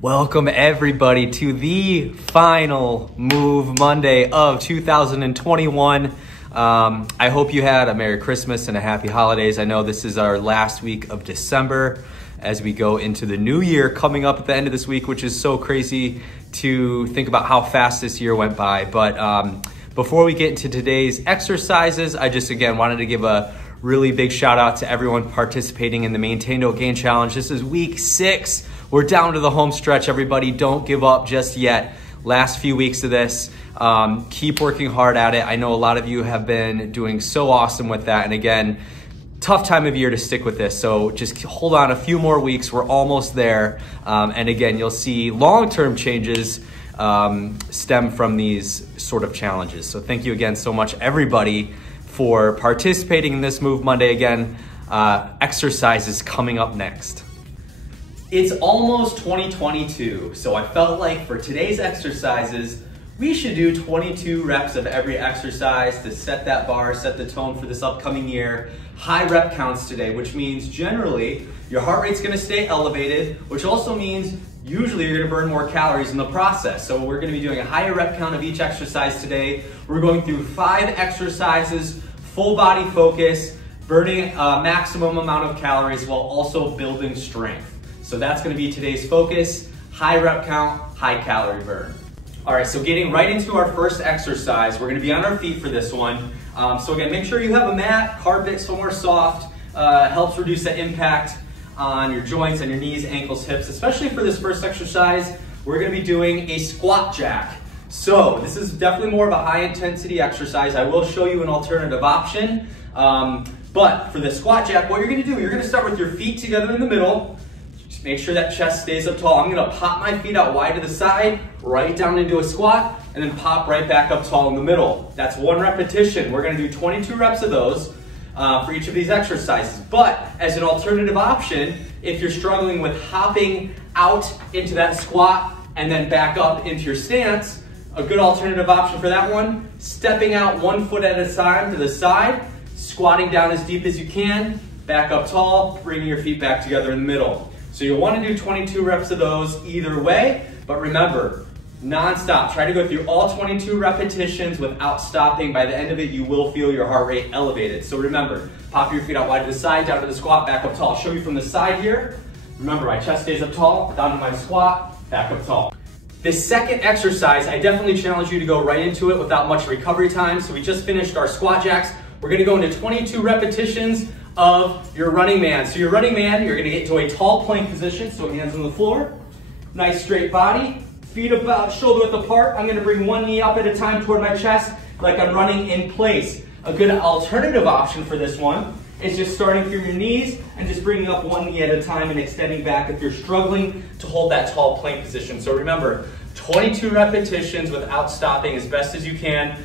Welcome everybody to the final Move Monday of 2021. I hope you had a Merry Christmas and a Happy Holidays. I know this is our last week of December as we go into the new year coming up at the end of this week, which is so crazy to think about how fast this year went by. But before we get into today's exercises, I just again wanted to give a really big shout out to everyone participating in the Maintain Don't Gain Challenge. This is week 6. We're down to the home stretch, everybody. Don't give up just yet. Last few weeks of this, keep working hard at it. I know a lot of you have been doing so awesome with that. And again, tough time of year to stick with this. So just hold on a few more weeks. We're almost there. And again, you'll see long-term changes stem from these sort of challenges. So thank you again so much, everybody, for participating in this Move Monday. Again, exercises coming up next. It's almost 2022, so I felt like for today's exercises, we should do 22 reps of every exercise to set that bar, set the tone for this upcoming year. High rep counts today, which means generally your heart rate's gonna stay elevated, which also means usually you're gonna burn more calories in the process. So we're gonna be doing a higher rep count of each exercise today. We're going through 5 exercises, full body focus, burning a maximum amount of calories while also building strength. So that's gonna be today's focus, high rep count, high calorie burn. All right, so getting right into our first exercise, we're gonna be on our feet for this one. So again, make sure you have a mat, carpet, somewhere soft. Helps reduce the impact on your joints and your knees, ankles, hips. Especially for this first exercise, we're gonna be doing a squat jack. So this is definitely more of a high intensity exercise. I will show you an alternative option. But for the squat jack, what you're gonna do, you're gonna start with your feet together in the middle. Just make sure that chest stays up tall. I'm gonna pop my feet out wide to the side, right down into a squat, and then pop right back up tall in the middle. That's 1 repetition. We're gonna do 22 reps of those for each of these exercises. But as an alternative option, if you're struggling with hopping out into that squat and then back up into your stance, a good alternative option for that one, stepping out 1 foot at a time to the side, squatting down as deep as you can, back up tall, bringing your feet back together in the middle. So you'll want to do 22 reps of those either way, but remember, non-stop. Try to go through all 22 repetitions without stopping. By the end of it, you will feel your heart rate elevated. So remember, pop your feet out wide to the side, down to the squat, back up tall. I'll show you from the side here. Remember, my chest stays up tall, down to my squat, back up tall. This second exercise, I definitely challenge you to go right into it without much recovery time. So we just finished our squat jacks. We're gonna go into 22 repetitions of your running man. So your running man, you're gonna get into a tall plank position, so hands on the floor, nice straight body, feet about shoulder width apart. I'm gonna bring 1 knee up at a time toward my chest like I'm running in place. A good alternative option for this one is just starting through your knees and just bringing up 1 knee at a time and extending back if you're struggling to hold that tall plank position. So remember, 22 repetitions without stopping as best as you can.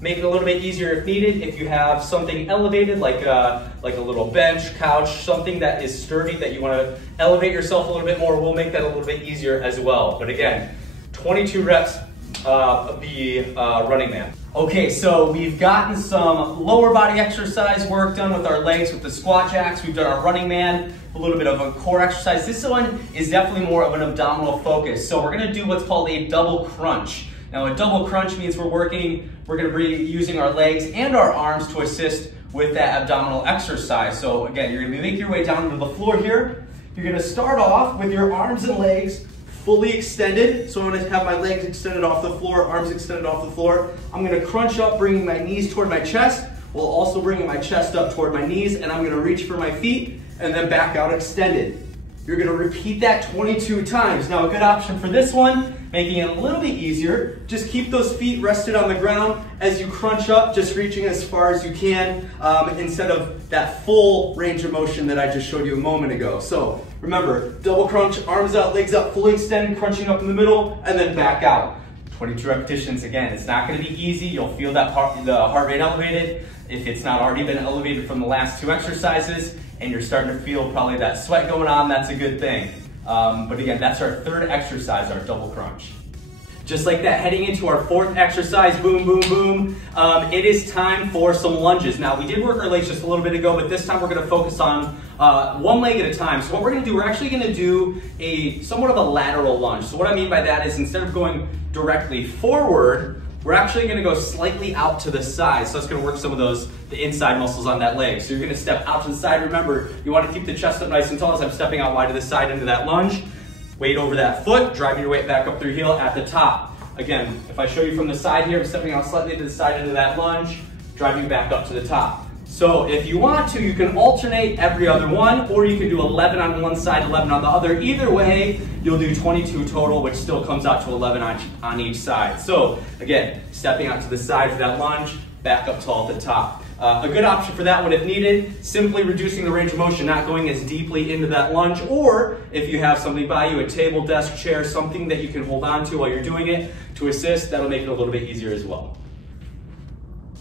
Make it a little bit easier if needed. If you have something elevated like a little bench, couch, something that is sturdy that you want to elevate yourself a little bit more, we'll make that a little bit easier as well. But again, 22 reps of the running man. Okay, so we've gotten some lower body exercise work done with our legs with the squat jacks. We've done our running man, a little bit of a core exercise. This one is definitely more of an abdominal focus. So we're gonna do what's called a double crunch. Now a double crunch means we're gonna be using our legs and our arms to assist with that abdominal exercise. So again, you're gonna make your way down to the floor here. You're gonna start off with your arms and legs fully extended. So I'm gonna have my legs extended off the floor, arms extended off the floor. I'm gonna crunch up, bringing my knees toward my chest, while also bringing my chest up toward my knees, and I'm gonna reach for my feet and then back out extended. You're gonna repeat that 22 times. Now a good option for this one, making it a little bit easier, just keep those feet rested on the ground as you crunch up, just reaching as far as you can, instead of that full range of motion that I just showed you a moment ago. So remember, double crunch, arms out, legs up, fully extended, crunching up in the middle, and then back out. 22 repetitions. Again, it's not gonna be easy. You'll feel that the heart rate elevated if it's not already been elevated from the last 2 exercises, and you're starting to feel probably that sweat going on, that's a good thing. But again, that's our 3rd exercise, our double crunch. Just like that, heading into our fourth exercise, boom, boom, boom. It is time for some lunges. Now, we did work our legs just a little bit ago, but this time we're gonna focus on one leg at a time. So what we're gonna do, we're actually gonna do somewhat of a lateral lunge. So what I mean by that is instead of going directly forward, we're actually gonna go slightly out to the side. So that's gonna work some of the inside muscles on that leg. So you're gonna step out to the side. Remember, you wanna keep the chest up nice and tall as I'm stepping out wide to the side into that lunge. Weight over that foot, driving your weight back up through heel at the top. Again, if I show you from the side here, I'm stepping out slightly to the side into that lunge, driving back up to the top. So if you want to, you can alternate every other one, or you can do 11 on one side, 11 on the other. Either way, you'll do 22 total, which still comes out to 11 on each side. So again, stepping out to the side for that lunge, back up tall at the top. A good option for that one if needed, simply reducing the range of motion, not going as deeply into that lunge, or if you have something by you, a table, desk, chair, something that you can hold on to while you're doing it to assist, that'll make it a little bit easier as well.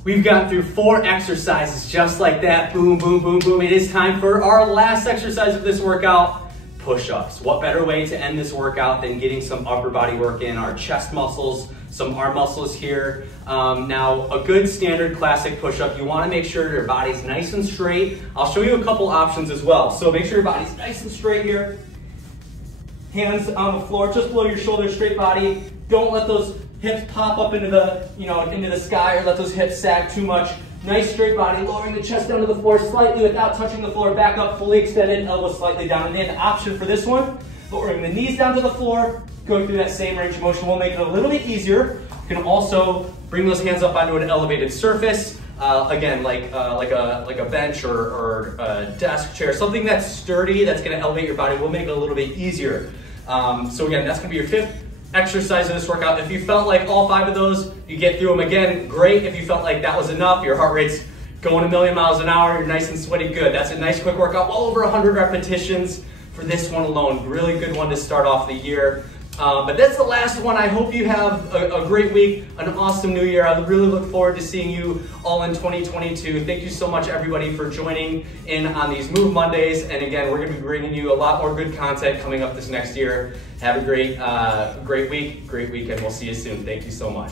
We've gone through 4 exercises just like that, boom, boom, boom, boom. It is time for our last exercise of this workout, push-ups. What better way to end this workout than getting some upper body work in, our chest muscles, some arm muscles here. Now, a good standard classic push-up, you wanna make sure your body's nice and straight. I'll show you a couple options as well. So make sure your body's nice and straight here. Hands on the floor, just below your shoulders, straight body. Don't let those hips pop up into the, into the sky, or let those hips sag too much. Nice straight body, lowering the chest down to the floor slightly without touching the floor, back up, fully extended, elbows slightly down. And then the option for this one, lowering the knees down to the floor, going through that same range of motion will make it a little bit easier. You can also bring those hands up onto an elevated surface. Again, like a bench or a desk, chair, something that's sturdy, that's gonna elevate your body, will make it a little bit easier. So again, that's gonna be your 5th exercise in this workout. If you felt like all 5 of those, you get through them again, great. If you felt like that was enough, your heart rate's going a million miles an hour, you're nice and sweaty, good. That's a nice quick workout, well over 100 repetitions for this one alone. Really good one to start off the year. But that's the last one. I hope you have a great week, an awesome new year. I really look forward to seeing you all in 2022. Thank you so much, everybody, for joining in on these Move Mondays. And again, we're going to be bringing you a lot more good content coming up this next year. Have a great week, great weekend. We'll see you soon. Thank you so much.